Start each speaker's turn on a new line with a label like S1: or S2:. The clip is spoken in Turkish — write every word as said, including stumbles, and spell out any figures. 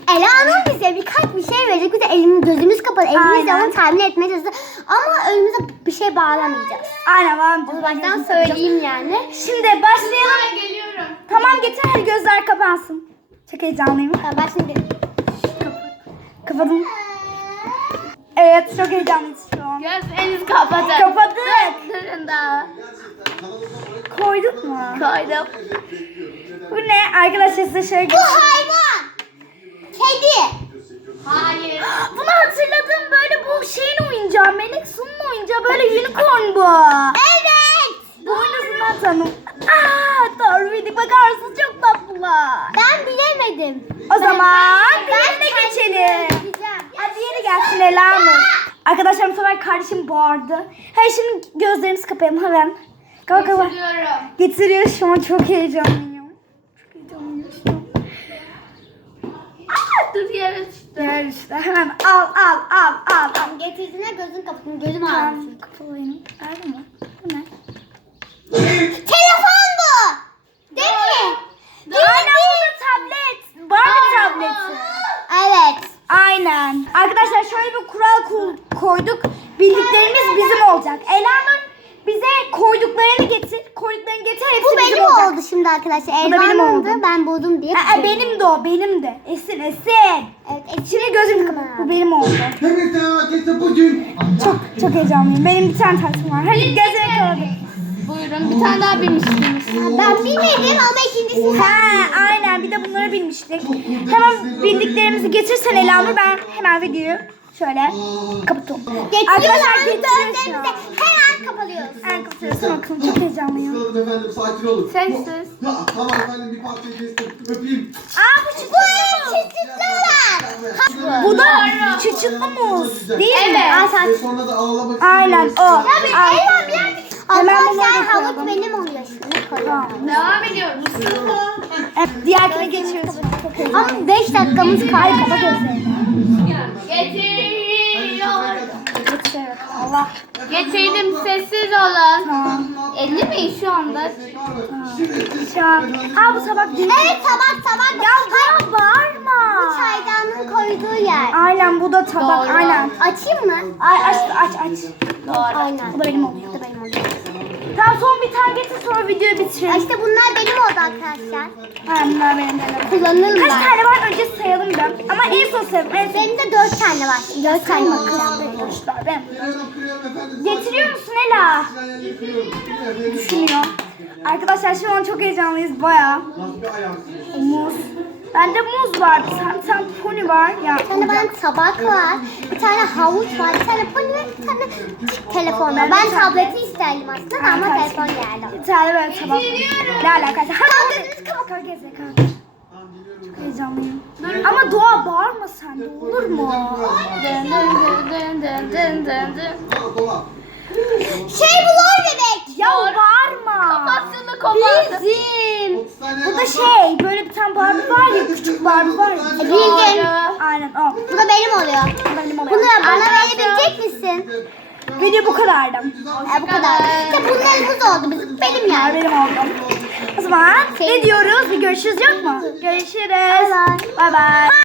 S1: Elanur bize birkaç bir şey verecek. Biz de elimiz gözümüz kapalı. Elimizle
S2: Aynen.
S1: onu tahmin etmeye çalışıyoruz. Ama önümüze bir şey bağlamayacağız.
S2: Aynen var mı?
S1: Onu baştan söyleyeyim yani.
S2: Şimdi başlayalım.
S3: Ben geliyorum.
S2: Tamam getir hadi gözler kapansın. Çok heyecanlıyım.
S1: Ha, ben şimdi...
S2: Kapadım. Evet çok heyecanlıyız şu an.
S3: Gözlerinizi kapatın.
S2: Kapadık.
S3: Durun da.
S2: Koyduk mu?
S3: Koydum.
S2: Bu ne? Arkadaşlar size şöyle
S1: Bu hayvan. Kedi.
S3: Hayır.
S2: Bunu hatırladım. Böyle bu şeyin oyuncağı. Melek Su'nun oyuncağı. Böyle unicorn bu.
S1: Evet.
S2: Boynuzundan tanım. Aaa doğru bildik. Bakar mısınız? Çok tatlılar.
S1: Ben bilemedim.
S2: O zaman
S1: Ben
S2: diğerine geçelim.
S1: Güzel.
S2: Hadi diğeri gelsin Elanur. Arkadaşlar bu sefer kardeşim bağırdı. Hayır şimdi gözlerimizi kapayalım hemen. Kapa kapa.
S3: Getiriyorum.
S2: Getiriyor şu an çok heyecanlıyım. Çok heyecanlıyım şu an.
S3: Aa, dur yere düştü.
S2: Gel işte hemen al al al al. al.
S1: Getirdiğine gözün kapatın. Gözüm ağrıyor.
S2: Tamam kapalıyım. Nerede mi? Bu ne?
S1: Telefon bu. Değil mi?
S2: Aynen bu da tablet. Barbie tableti.
S1: Evet.
S2: Aynen. Arkadaşlar şöyle bir kural ku- koyduk. Bildiklerimiz bizim olacak. Elanur bize koyduklarını getir. Koyduklarını getir hepsi
S1: Bu
S2: bizim
S1: benim
S2: olacak.
S1: oldu şimdi arkadaşlar.
S2: Bu da benim
S1: Elvan'ındı,
S2: oldu.
S1: ben buldum diye.
S2: Aa, benim de o benim de. Esin Esin.
S1: Evet,
S2: Şimdi gözümü kapat. Bu benim oldu.
S4: Evet herkese bugün.
S2: Çok çok heyecanlıyım. Benim bir tane tatlım var. Hadi gözlerimi kapadım.
S3: Buyurun bir tane daha bilmiştiniz.
S1: Ben bilmedim ama ikincisini
S2: Ha, aynen bir de bunları bilmiştik. Hemen bildiklerimizi getirsen Elanur ben hemen videoyu şöyle kapatıyorum. Arkadaşlar getiriyor şu an.
S1: hemen kapalıyoruz.
S2: Ben kapatıyoruz. Tamam kızım çok heyecanlıyım.
S4: Sağ efendim sakin olun.
S3: Sessiz.
S4: Ya tamam efendim bir parça kestim. Öpeyim.
S2: Aa bu çıtlı.
S1: Çıtlılar.
S2: Bu da çıtlı muz değil mi?
S1: Evet.
S4: Ve sonra da ağlamak
S2: Aynen o.
S1: Ya bir
S2: Ay-
S1: Elvan bir
S2: Hemen bunları
S1: Arkadaşlar
S2: da
S1: havuç
S2: koyalım.
S1: benim oluyor şimdi. Koyalım.
S3: Devam ediyoruz.
S2: Evet, diğerkine geçiyoruz. Çok heyecanlıyım.
S1: Ama beş dakikamız kaldı. Kapa gözlerini.
S3: Getiriyorum.
S2: Geçiyoruz. Allah.
S3: Getirdim sessiz olun.
S2: Tamam.
S3: ellemeyin şu anda.
S2: Şu an. Aa bu tabak değil.
S1: Evet tabak tabak.
S2: Ya bana bağırma.
S1: Bu çaydanlığın koyduğu yer.
S2: Aynen bu da tabak.
S3: Doğru.
S2: Aynen.
S1: Açayım mı?
S2: Ay aç aç aç.
S3: Doğru.
S1: Aynen.
S2: Bu da benim oluyor.
S1: Bu da benim oluyor.
S2: Tamam son bir tane getir sonra videoyu
S1: Ay
S2: bitirelim.
S1: İşte bunlar benim oldu arkadaşlar.
S2: Ha, bunlar benim benim.
S1: Kullanırım
S2: Kaç
S1: ben.
S2: tane var önce sayalım ben. Ama en son sayalım. En son.
S1: Benim de dört tane var. Dört tane var.
S2: Arkadaşlar ben.
S4: Kırıyorum kırıyorum efendim.
S2: Getiriyor musun Ela?
S4: Yani kırıyorum. Efendim.
S2: Düşünüyor. Arkadaşlar şu an çok heyecanlıyız baya.
S4: Nasıl bir ayaksınız?
S2: Muz. Bende muz var. Bir tane, bir tane pony var. Ya,
S1: Bir tane bende tabak var. Bir tane havuç var. Bir tane pony var. Bir tane telefon var. Ben tableti isterdim aslında ama telefon geldi.
S2: bir tane böyle tabak. Ne alakası? Hadi gözünüzü kapat. Kalk gezle kalk. Çok heyecanlıyım. Ama Doğa bağırma sen de olur mu?
S3: Dın dın dın dın dın dın dın.
S4: Kola kola.
S1: Şey bu lor bebek.
S2: Ya bağırma.
S3: Kafasını kopardı.
S1: Bizim.
S4: otuz saniye
S2: Bu da
S4: var.
S2: şey böyle bir tane Barbie var ya küçük Barbie var ya.
S1: Bildim.
S2: Aynen o.
S1: Bu da benim oluyor.
S2: Benim oluyor.
S1: Bunu bana verebilecek misin?
S2: Video bu kadardı.
S1: E, bu kadar. İşte bunlarımız oldu. Bizim benim
S2: Ya
S1: yani.
S2: benim oldu. O zaman ne diyoruz? Bir görüşürüz yok mu? Görüşürüz.
S1: Bye bye.
S2: Bye bye.